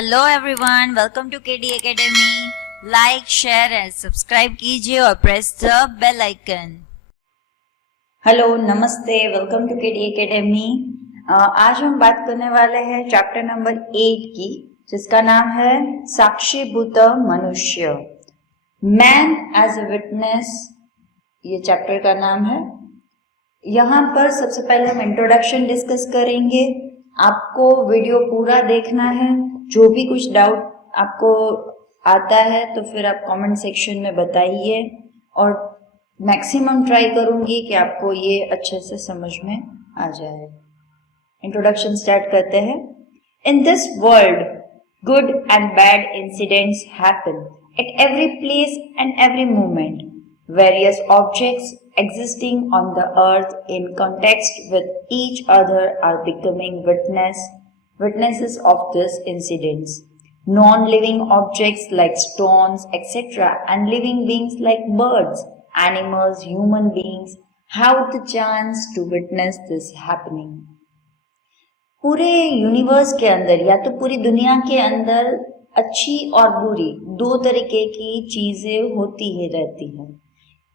Hello everyone, welcome to KD academy. Like, share and subscribe कीजिए और press the bell icon. Hello, नमस्ते, welcome to KD academy. आज हम बात करने वाले हैं चैप्टर नंबर 8 की, जिसका नाम है साक्षीभूत मनुष्य, मैन एज ए विटनेस। ये चैप्टर का नाम है। यहाँ पर सबसे पहले हम इंट्रोडक्शन डिस्कस करेंगे। आपको वीडियो पूरा देखना है। जो भी कुछ डाउट आपको आता है तो फिर आप कमेंट सेक्शन में बताइए और मैक्सिमम ट्राई करूंगी कि आपको ये अच्छे से समझ में आ जाए। इंट्रोडक्शन स्टार्ट करते हैं। In this world good and bad incidents happen at every place and every moment. Various objects existing on the earth in context with each other are becoming witnesses of these incidents. Non-living objects like stones, etc., and living beings like birds, animals, human beings have the chance to witness this happening. पूरे universe के अंदर या तो पूरी दुनिया के अंदर अच्छी और बुरी दो तरीके की चीजें होती ही रहती है।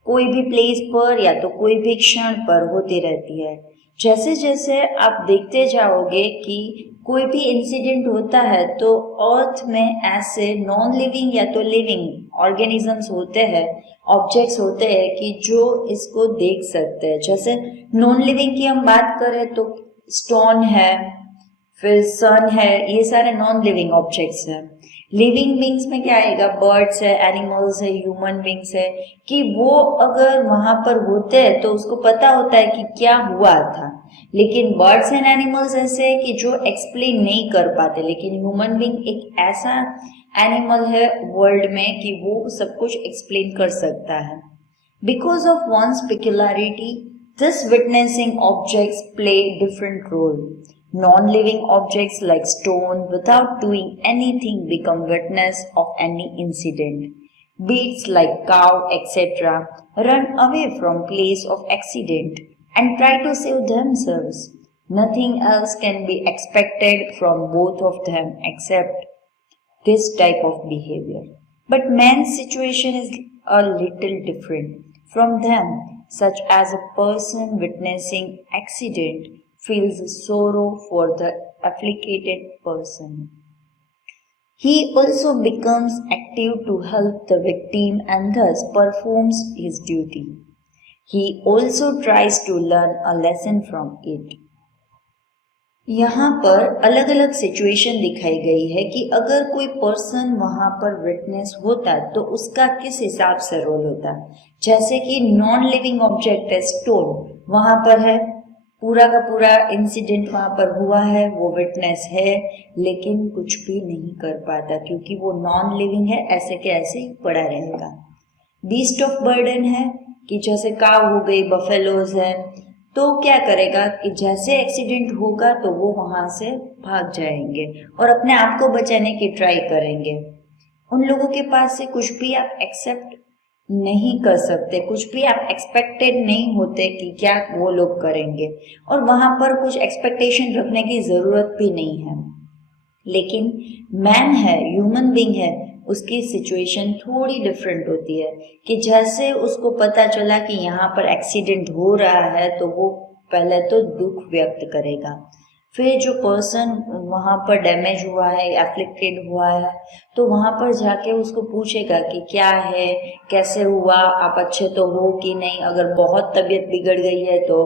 कोई भी प्लेस पर या तो कोई भी क्षण पर होती रहती है। जैसे जैसे आप देखते जाओगे कि कोई भी इंसिडेंट होता है तो अर्थ में ऐसे नॉन लिविंग या तो लिविंग ऑर्गेनिजम्स होते हैं, ऑब्जेक्ट्स होते हैं कि जो इसको देख सकते हैं। जैसे नॉन लिविंग की हम बात करें तो स्टोन है, फिर सन है, ये सारे नॉन लिविंग ऑब्जेक्ट्स हैं। लिविंग बींग्स में क्या आएगा? बर्ड्स है, एनिमल्स है, ह्यूमन बींग्स है, कि वो अगर वहां पर होते हैं तो उसको पता होता है कि क्या हुआ था। लेकिन बर्ड्स एंड एनिमल्स ऐसे है कि जो एक्सप्लेन नहीं कर पाते, लेकिन ह्यूमन बींग एक ऐसा एनिमल है वर्ल्ड में कि वो सब कुछ एक्सप्लेन कर सकता है। Because of one's peculiarity this witnessing objects play different role. Non-living objects like stone without doing anything become witness of any incident. Beasts like cow, etc. run away from place of accident and try to save themselves. Nothing else can be expected from both of them except this type of behavior. But man's situation is a little different from them, such as a person witnessing accident feels sorrow for the afflicted person. He also becomes active to help the victim and thus performs his duty. He also tries to learn a lesson from it. यहाँ पर अलग अलग situation दिखाई गई है कि अगर कोई पर्सन वहां पर विटनेस होता तो उसका किस हिसाब से रोल होता। जैसे कि नॉन लिविंग ऑब्जेक्ट है स्टोन, वहां पर है, पूरा का पूरा इंसिडेंट वहां पर हुआ है, वो विटनेस है, लेकिन कुछ भी नहीं कर पाता क्योंकि वो नॉन लिविंग है, ऐसे के ऐसे ही पड़ा रहेगा। बीस्ट ऑफ बर्डन है कि जैसे काव हो गई, बफेलोज है, तो क्या करेगा कि जैसे एक्सीडेंट होगा तो वो वहां से भाग जाएंगे और अपने आप को बचाने की ट्राई करेंगे। उन लोगों के पास से कुछ भी आप एक्सेप्ट नहीं कर सकते, कुछ भी आप एक्सपेक्टेड नहीं होते कि क्या वो लोग करेंगे, और वहां पर कुछ एक्सपेक्टेशन रखने की जरूरत भी नहीं है। लेकिन मैन है, ह्यूमन बीइंग है, उसकी सिचुएशन थोड़ी डिफरेंट होती है कि जैसे उसको पता चला कि यहाँ पर एक्सीडेंट हो रहा है तो वो पहले तो दुख व्यक्त करेगा। फिर जो पर्सन वहां पर डैमेज हुआ है, एफ्लिक्टेड हुआ है, तो वहां पर जाके उसको पूछेगा कि क्या है, कैसे हुआ, आप अच्छे तो हो कि नहीं। अगर बहुत तबीयत बिगड़ गई है तो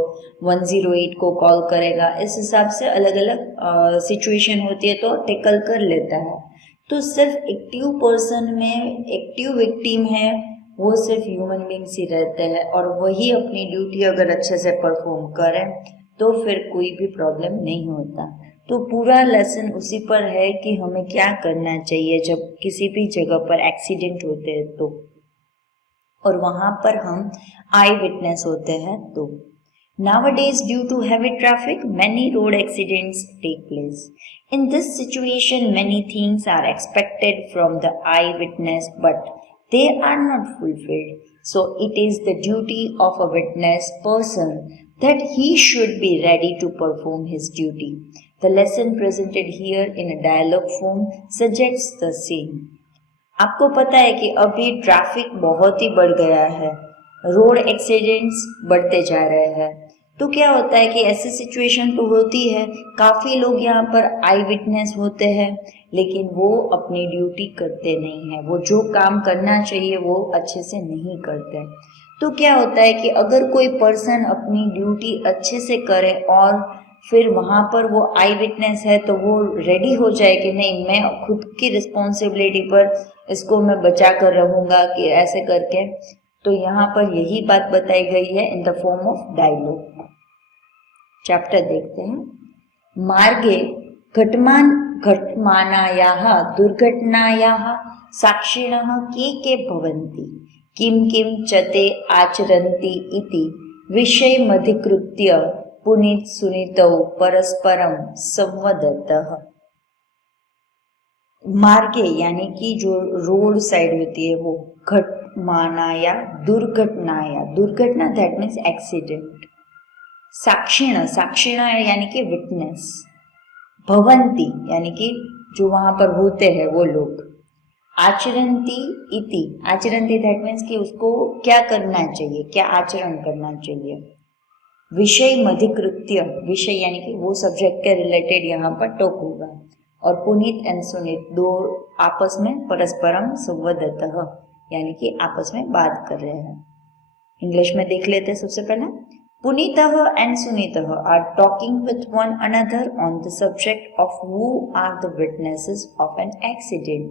108 को कॉल करेगा। इस हिसाब से अलग अलग सिचुएशन होती है तो टेकल कर लेता है। तो सिर्फ एक्टिव पर्सन में एक्टिव विक्टिम है, वो सिर्फ ह्यूमन बींग्स ही रहते हैं और वही अपनी ड्यूटी अगर अच्छे से परफॉर्म करें तो फिर कोई भी प्रॉब्लम नहीं होता। तो पूरा लेसन उसी पर है कि हमें क्या करना चाहिए जब किसी भी जगह पर एक्सीडेंट होते हैं तो, और वहां पर हम आई विटनेस होते हैं तो। Nowadays, due to heavy traffic, many road accidents take place. In this situation, many things are expected from the eyewitness, but they are not fulfilled. So, it is the duty of a witness person that he should be ready to perform his duty. The lesson presented here in a dialogue form suggests the same. आपको पता है कि अभी traffic बहुत ही बढ़ गया है, road accidents बढ़ते जा रहे हैं। तो क्या होता है कि ऐसी सिचुएशन तो होती है, काफ़ी लोग यहाँ पर आई विटनेस होते हैं, लेकिन वो अपनी ड्यूटी करते नहीं हैं, वो जो काम करना चाहिए वो अच्छे से नहीं करते। तो क्या होता है कि अगर कोई पर्सन अपनी ड्यूटी अच्छे से करे और फिर वहाँ पर वो आई विटनेस है तो वो रेडी हो जाए कि नहीं, मैं खुद की रिस्पॉन्सिबिलिटी पर इसको मैं बचा कर रहूँगा कि ऐसे करके। तो यहाँ पर यही बात बताई गई है in the form of dialogue. Chapter देखते हैं। मार्गे घटमानायाः दुर्घटनायाः साक्षिणः के भवन्ति, किं किं च ते आचरन्ति इति विषयमधिकृत्य पुनीत सुनीतौ परस्परम संवदतः। मार्गे यानी कि जो रोड साइड होती है वो घटमानाया दुर्घटनाया, दुर्घटना दैट मीन्स एक्सीडेंट। साक्षिण यानी कि विटनेस, भवंती यानी कि जो वहां पर होते हैं वो लोग, आचरंती इति, आचरंती दैट मीन्स कि उसको क्या करना चाहिए, क्या आचरण करना चाहिए। विषय मधिकृत्य, विषय यानी कि वो सब्जेक्ट के रिलेटेड यहाँ पर टॉक होगा। और पुनीत एंड सुनीत दो आपस में परस्परम संवदतः यानी कि आपस में बात कर रहे हैं। इंग्लिश में देख लेते हैं सबसे पहले। Puneet and Suneet are talking with one another on the subject of who are the witnesses of an accident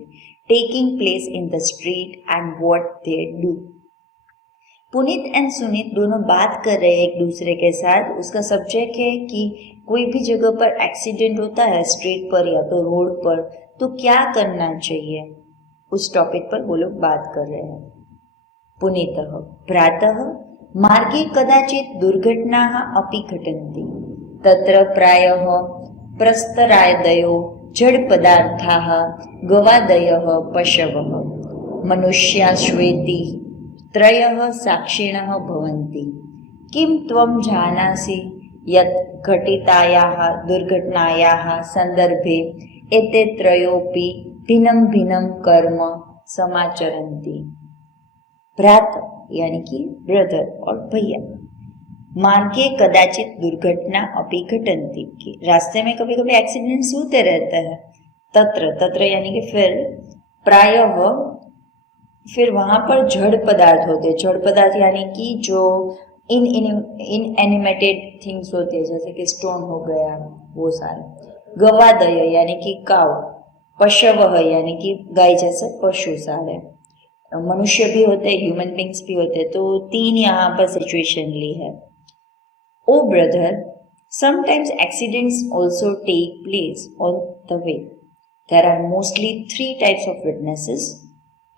taking place in the street and what they do. Puneet and Suneet दोनों बात कर रहे हैं एक दूसरे के साथ। उसका सब्जेक्ट है कि कोई भी जगह पर एक्सीडेंट होता है स्ट्रीट पर या तो रोड पर, तो क्या करना चाहिए, उस टॉपिक पर वो लोग बात कर रहे हैं। पुनीतः प्रातः मार्गे कदाचित् दुर्घटनाः अपि घटन्ति, तत्र प्रायः प्रस्तरादयो जडपदार्थाः गवादयः पशवः मनुष्याश्वेति त्रयः साक्षिणः भवन्ति। किं त्वं जानासि यत् घटितायाः दुर्घटनायाः संदर्भे एते त्रयोऽपि भिन्नं भिन्नं कर्म समाचरन्ति। भ्राता यानी कि ब्रदर और भैया, मार्गे कदाचित दुर्घटना अपि घटन्ति, कि रास्ते में कभी कभी एक्सीडेंट्स होते रहते हैं। तत्र यानी कि प्रायः फिर वहां पर जड़ पदार्थ होते हैं। जड़ पदार्थ यानी कि जो इनएनिमेटेड थिंग्स होते हैं, जैसे कि स्टोन हो गया, वो सारे। गवादय यानी कि काव, पशव यानी कि गाय जैसे पशु सारे, मनुष्य भी होते हैं, ह्यूमन बींग्स भी होते हैं। तो तीन यहाँ पर सिचुएशन ली है। Oh brother, sometimes accidents also take place on the way. There are mostly 3 types of witnesses: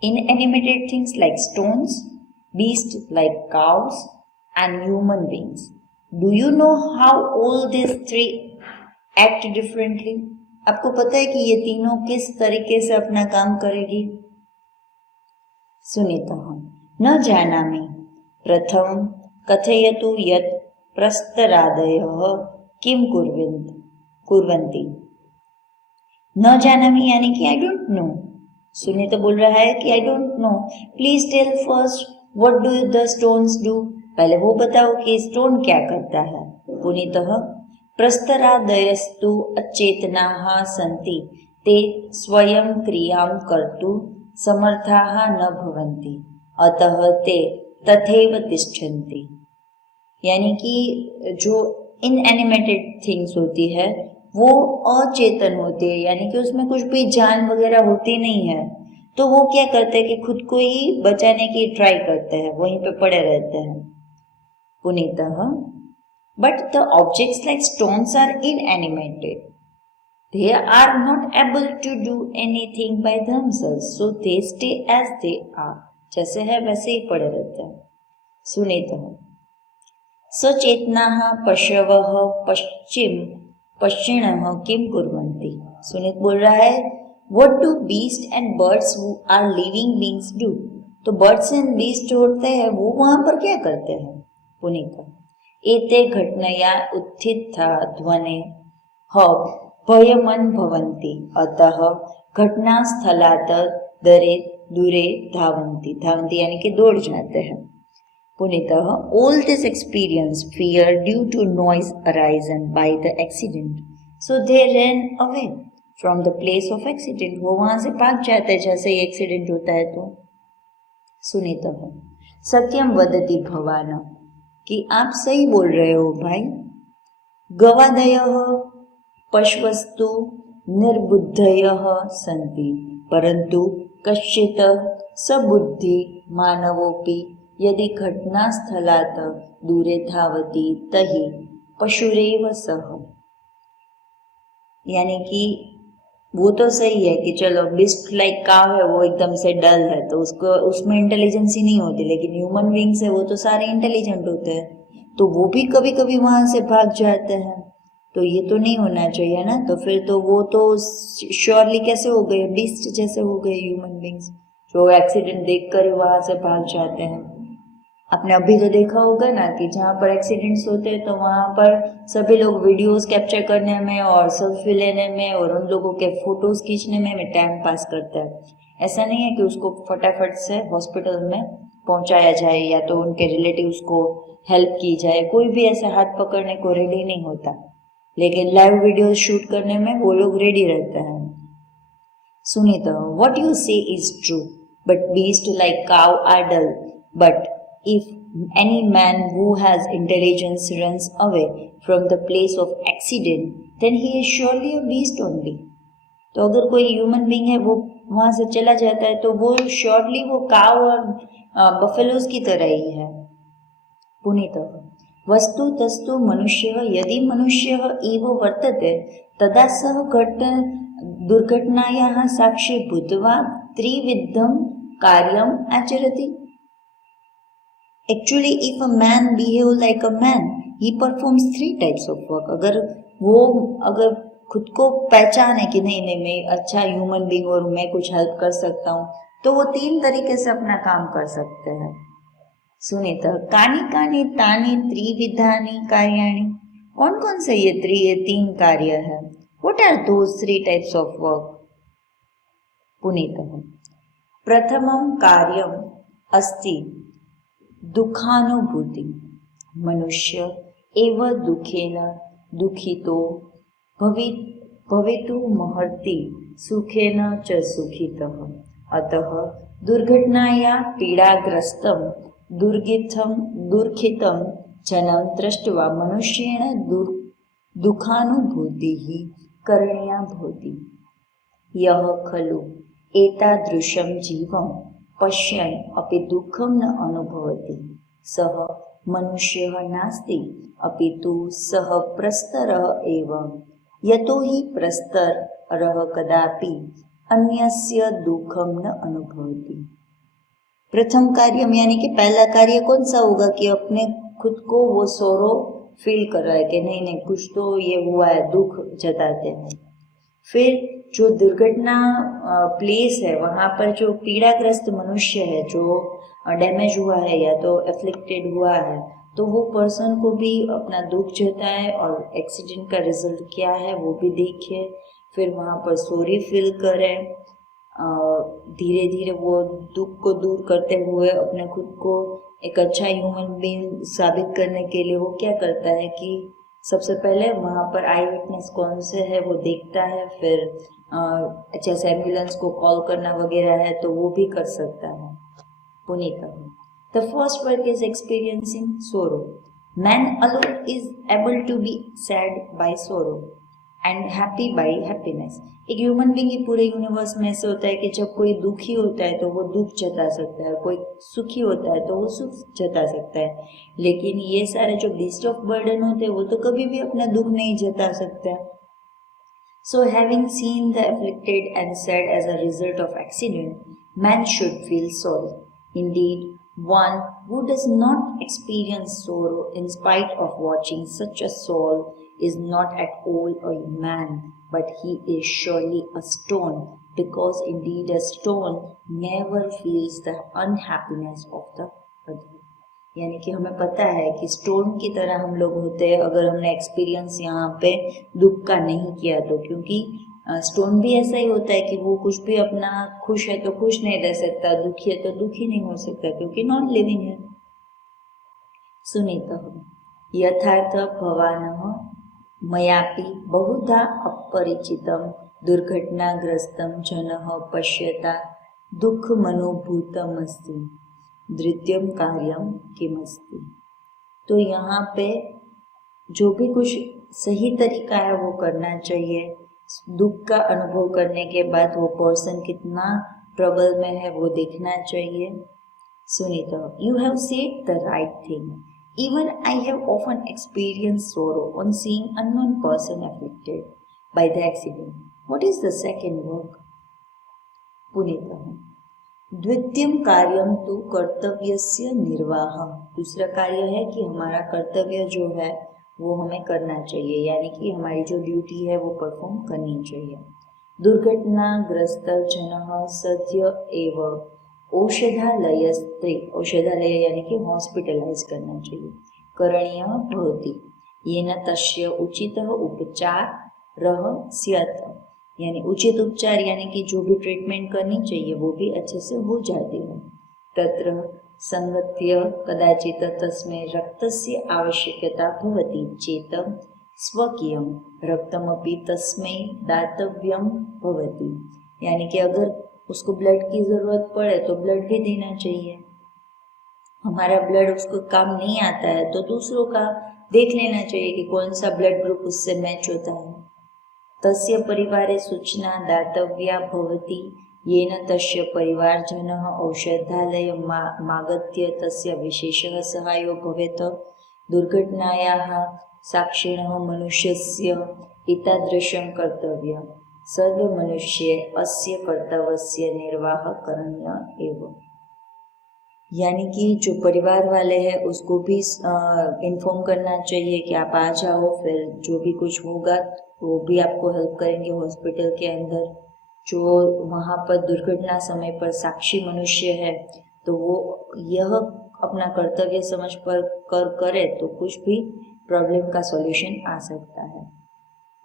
inanimated things like stones, beasts like cows, and human beings. Do you know how all these 3 act differently? आपको पता है कि ये तीनों किस तरीके से अपना काम करेगी? सुनीतः न जानामि। प्रथमं कथयतु यत् प्रस्तरादयः किं कुर्वन्ति। न जानामि यानी कि आई डोंट नो। सुनीता बोल रहा है कि I don't know, please tell first what do the stones do. पहले वो बताओ कि स्टोन क्या करता है। पुनीतः प्रस्तरादयस्तु अचेतनाः सन्ति, ते स्वयं क्रियां कर्तुं समर्थाः न भवन्ति, अतः ते तथैव तिष्ठन्ति। यानी कि जो इनएनिमेटेड थिंग्स होती है वो अचेतन होती है, यानी कि उसमें कुछ भी जान वगैरह होती नहीं है, तो वो क्या करते हैं कि खुद को ही बचाने की ट्राई करते हैं, वहीं पे पड़े रहते हैं। Puneet but the objects like stones are inanimated, they are not able to do anything by themselves, so they stay as they are. जैसे है वैसे ही पड़े रहते हैं। सुनीतः सचेतनाः पशवः पश्चिणः किं कुर्वन्ति। सुनीत बोल रहा है what do beasts and birds who are living beings do। तो बर्ड्स एंड बीस्ट होते हैं वो वहां पर क्या करते हैं। पुनीत एते घटनया उत्थिता ध्वने भयमन भवन्ति अतः घटनास्थलात् दूरे धावन्ति। धावन्ति यानी कि दौड़ जाते हैं। पुनीतः all this experience fear due to noise arisen by the accident, so they ran away from the place of accident। वो वहां से भाग जाते हैं जैसे ही एक्सीडेंट होता है तो। सुनीतः सत्यम वदति भवान, कि आप सही बोल रहे हो भाई। गवादयः पशवस्तु निर्बुद्धयः सन्ति, परंतु कश्चित् सबुद्धि मानवोपि यदि घटनास्थलात् दूरे धावति तहि पशुरेव सः। यानी कि वो तो सही है कि चलो बिस्ट लाइक काव है, वो एकदम से डल है तो उसको उसमें इंटेलिजेंस ही नहीं होती, लेकिन ह्यूमन बींग्स है वो तो सारे इंटेलिजेंट होते हैं, तो वो भी कभी कभी वहां से भाग जाते हैं। तो ये तो नहीं होना चाहिए ना, तो फिर तो वो तो श्योरली कैसे हो गए, बिस्ट जैसे हो गए ह्यूमन बींग्स, जो एक्सीडेंट देखकर ही वहां से भाग जाते हैं। आपने अभी तो देखा होगा ना कि जहाँ पर एक्सीडेंट्स होते हैं तो वहाँ पर सभी लोग वीडियोस कैप्चर करने में और सेल्फी लेने में और उन लोगों के फोटोज खींचने में टाइम पास करता है। ऐसा नहीं है कि उसको फटाफट से हॉस्पिटल में पहुंचाया जाए या तो उनके रिलेटिव्स को हेल्प की जाए, कोई भी ऐसे हाथ पकड़ने को रेडी नहीं होता, लेकिन लाइव वीडियो शूट करने में वो लोग रेडी रहते हैं। Sunita, what you say is true, but beast like cow are dull, but if any man who has intelligence runs away from the place of accident, then he is surely a beast only। तो अगर कोई human being है वो वहां से चला जाता है तो वो श्योरली वो काव और बफेलोज की तरह ही है। पुनीतः वस्तु तस्तु मनुष्यः यदि मनुष्यः इव वर्तते तदा सः दुर्घटनायाः साक्षी भूत्वा त्रिविधं कार्यम् आचरति। Actually, if a man behave like a man, he performs 3 types of work। अगर खुद को पहचाने कि नहीं मैं अच्छा ह्यूमन बीइंग और मैं कुछ हेल्प कर सकता हूँ, तो वो 3 तरीके से अपना काम कर सकते हैं। सुनीता, कानी कानी तानी त्रिविधानी कार्याणि, कौन कौन से ये 3 कार्य है? What are those 3 types of work? पुनीता, प्रथमं कार्यम अस्ति दुखानुभूति। मनुष्य एव दुखेन दुखितो भवितुमर्हति सुखेन च सुखितः। अतः दुर्घटनाया पीड़ाग्रस्तं दुर्खितं जनं दृष्ट्वा मनुष्येण दुखानुभूतिः करणीया भवति। यः खलु एतादृशं जीवं पश्यन् अपि दुःखं न अनुभवति सः मनुष्यः नास्ति, अपितु सः प्रस्तरः एव। यतो हि प्रस्तरः कदापि अन्यस्य दुःखं न अनुभवति। प्रथम कार्य यानी कि पहला कार्य कौन सा होगा कि अपने खुद को वो सोरो फील कर रहा है कि नहीं कुछ तो ये हुआ है, दुख जताते हैं। फिर जो दुर्घटना प्लेस है वहाँ पर जो पीड़ाग्रस्त मनुष्य है, जो डैमेज हुआ है या तो एफ्लिक्टेड हुआ है, तो वो पर्सन को भी अपना दुख जताए और एक्सीडेंट का रिजल्ट क्या है वो भी देखे, फिर वहाँ पर सॉरी फील करे। धीरे धीरे वो दुख को दूर करते हुए अपने खुद को एक अच्छा ह्यूमन बीइंग साबित करने के लिए वो क्या करता है कि सबसे पहले वहाँ पर आई विटनेस कौन से है वो देखता है, फिर जैसे एम्बुलेंस को कॉल करना वगैरह है तो वो भी कर सकता है। Punita, the first work is experiencing sorrow. Man alone is able to be sad by sorrow and happy by happiness. एक ह्यूमन बीइंग ही पूरे यूनिवर्स में ऐसे होता है कि जब कोई दुखी होता है तो वो दुख जता सकता है, कोई सुखी होता है तो वो सुख जता सकता है, लेकिन ये सारे जो बीस्ट ऑफ बर्डन होते हैं वो तो कभी भी अपना दुख नहीं जता सकता। So having seen the afflicted and sad as a result of accident, man should feel sorrow. Indeed, one who does not experience sorrow in spite of watching such a soul is not at all a man, but he is surely a stone, because indeed a stone never feels the unhappiness of the other. यानी कि हमें पता है कि stone की तरह हम लोग होते हैं अगर हमने एक्सपीरियंस यहाँ पे दुख का नहीं किया तो, क्योंकि स्टोन भी ऐसा ही होता है कि वो कुछ भी अपना खुश है तो खुश नहीं रह सकता, दुखी है तो दुखी नहीं हो सकता, क्योंकि नॉन लिविंग है। सुनीतः यथार्थ भवानः मयापि बहुधा अपरिचितं दुर्घटनाग्रस्तं जनः पश्यता दुःखमनुभूतमस्ति धृत्यं कार्यं किमस्ति। तो यहाँ पे जो भी कुछ सही तरीका है वो करना चाहिए। दुख का अनुभव करने के बाद वो पर्सन कितना ट्रबल में है वो देखना चाहिए। Sunita, you have said the right thing. Even I have often experienced sorrow on seeing unknown person afflicted by the accident. What is the second work? पुनीता, द्वितीयम कार्यम तो कर्तव्यस्य निर्वाह। दूसरा कार्य है कि हमारा कर्तव्य जो है वो हमें करना चाहिए, यानी कि हमारी जो ड्यूटी है वो परफॉर्म करनी चाहिए। दुर्घटनाग्रस्त जनः सद्य एव औषधालयस्ते, औषधालय यानी कि हॉस्पिटलाइज करना चाहिए। करणीय भवति येन तस्य उचितः उपचारः स्यात्, यानी उचित उपचार यानी कि जो भी ट्रीटमेंट करनी चाहिए वो भी अच्छे से हो जाती है। तत्र संगत्य कदाचित तस्मै रक्तस्य आवश्यकता भवति चेत् स्वकीयं रक्तमपि तस्मै दातव्यं भवति, यानी कि अगर उसको ब्लड की ज़रूरत पड़े तो ब्लड भी देना चाहिए। हमारा ब्लड उसको काम नहीं आता है तो दूसरों का देख लेना चाहिए कि कौन सा ब्लड ग्रुप उससे मैच होता है। तस्य परिवारे सूचना दातव्या भवति येन तस्य परिवारजनः औषधालयमागत्य तस्य विशेषः सहायो भवेत्। दुर्घटनायाः साक्षिणः मनुष्यस्य एतादृशं कर्तव्यं सर्वे मनुष्ये अस्य कर्तव्यस्य निर्वाह करणीय एव, यानी कि जो परिवार वाले हैं उसको भी इन्फॉर्म करना चाहिए कि आप आ जाओ, फिर जो भी कुछ होगा वो भी आपको हेल्प करेंगे हॉस्पिटल के अंदर। जो वहाँ पर दुर्घटना समय पर साक्षी मनुष्य है तो वो यह अपना कर्तव्य समझ पर करे तो कुछ भी प्रॉब्लम का सॉल्यूशन आ सकता है।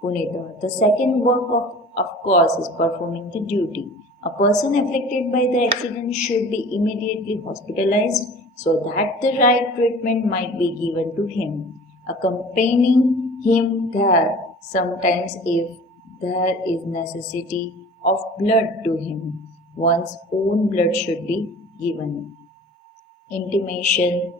Punita, the second work of course is performing the duty. A person afflicted by the accident should be immediately hospitalized so that the right treatment might be given to him, accompanying him there sometimes if there is necessity of blood to him. One's own blood should be given. Intimation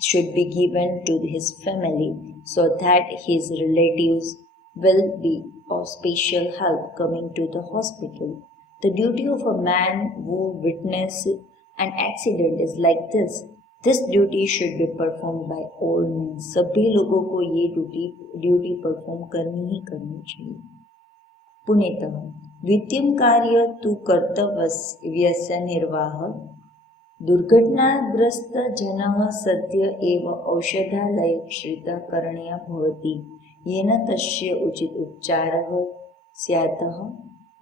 should be given to his family so that his relatives will be of special help coming to the hospital. The duty of a man who witnesses an accident is like this. This duty should be performed by all men. सभी लोगों को ये duty perform करनी ही करनी चाहिए। पुनीतः द्वितीयं कार्य तु कर्तव्यस्य निर्वाह। दुर्घटनाग्रस्त जनः सद्य एव औषधालयश्रितः करणीयः भवति येन तस्य उचित उपचारः स्यात्,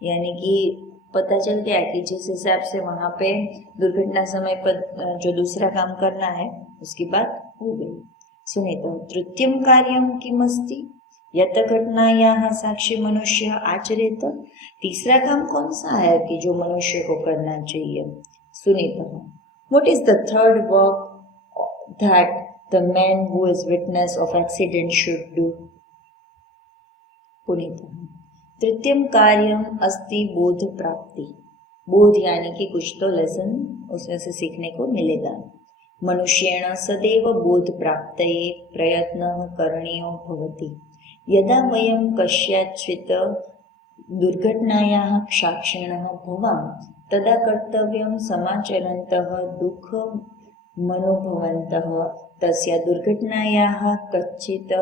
यानी कि पता चल गया कि जिस हिसाब से वहाँ पे दुर्घटना समय पर जो दूसरा काम करना है उसकी बात हो गई। सुनीता, तृतीयं कार्यं किमस्ति यत् घटनायाः साक्षी मनुष्य आचरेत। तीसरा काम कौन सा है कि जो मनुष्य को करना चाहिए। Sunita, what is the third work that the man who is witness of accident should do? पुनीता, तृतीयम कार्यम अस्ति बोध प्राप्ति। बोध यानी कि कुछ तो लेसन उसमें से सीखने को मिलेगा। मनुष्येण सदैव बोध प्राप्तये प्रयत्नः करणीयो भवति। यदा वयं कस्याचित् दुर्घटनायाः साक्षिणः भवाम तदा कर्तव्यं समाचरन्तः दुःखमनुभवन्तः तस्य दुर्घटनायाः कच्चित्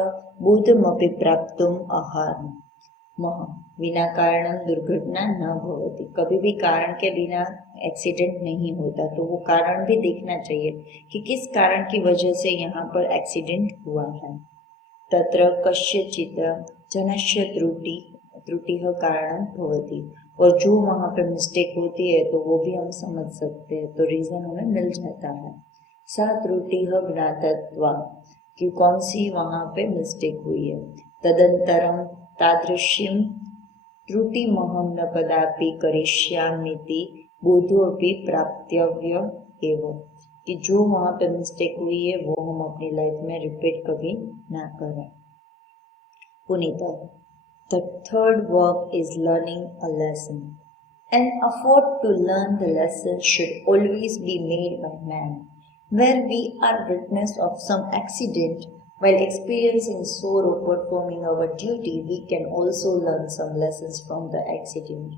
बोधमपि प्राप्तुम् अर्हामः। बिना कारण दुर्घटना न भवति। कभी भी कारण के बिना एक्सीडेंट नहीं होता, तो वो कारण भी देखना चाहिए कि किस कारण की वजह से यहाँ पर एक्सीडेंट हुआ है। तत्र कस्यचित् जनस्य त्रुटिः कारणं भवति, और जो वहाँ पर मिस्टेक होती है तो वो भी हम समझ सकते हैं, तो रीज़न हमें मिल जाता है। सा त्रुटिः ज्ञातत्वा, कि कौन सी वहाँ पे मिस्टेक हुई है। तदंतरम तादृश्यं त्रुटिमहं न कदापि करिष्यामीति बोधोऽपि प्राप्तव्य एव, कि जो वहाँ पे मिस्टेक हुई है वो हम अपनी लाइफ में रिपीट कभी ना करें। पुनीता, the third work is learning a lesson. An effort to learn the lesson should always be made by man. Where we are witness of some accident, while experiencing sorrow performing our duty, we can also learn some lessons from the accident.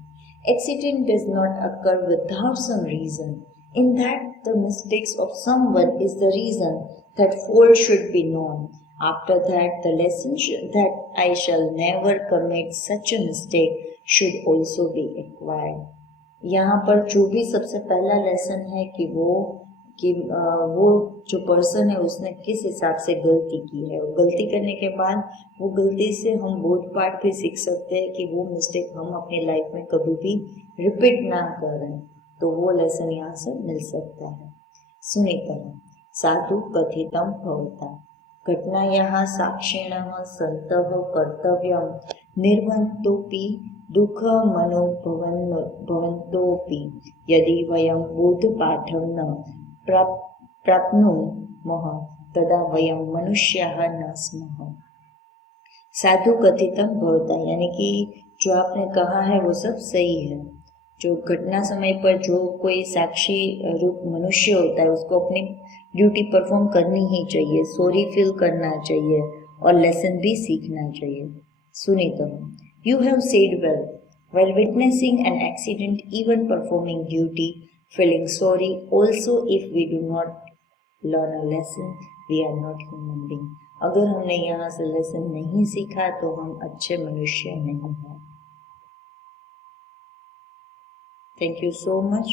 Accident does not occur without some reason. In that, the mistakes of someone is the reason that fault should be known. After that, the lesson that I shall never commit such a mistake should also be acquired. यहाँ पर जो भी सबसे पहला lesson है कि वो जो पर्सन है उसने किस हिसाब से गलती की है, और गलती करने के बाद वो गलती से हम बोध पाठ भी सीख सकते हैं कि वो मिस्टेक हम अपनी लाइफ में कभी भी रिपीट ना करें, तो वो लेसन यहाँ से मिल सकता है। सुनीता, साधु कथितम भवता, घटना यहाँ साक्षिणः सन्तः कर्तव्यं निर्वन्तोऽपि दुःखमनुभवन्तोऽपि यदि वयं बोधपाठं न प्राप्नुमः तदा वयं मनुष्याः न स्मः। साधु कथितम भवता, यानी कि जो आपने कहा है वो सब सही है। जो घटना समय पर जो कोई साक्षी रूप मनुष्य होता है उसको अपनी ड्यूटी परफॉर्म करनी ही चाहिए, सॉरी फील करना चाहिए और लेसन भी सीखना चाहिए। Sunita, you have said well, while witnessing an accident, even performing duty, feeling sorry also, if we do not learn a lesson, we are not human being. अगर हमने यहाँ से लेसन नहीं सीखा तो हम अच्छे मनुष्य नहीं हैं। Thank you so much.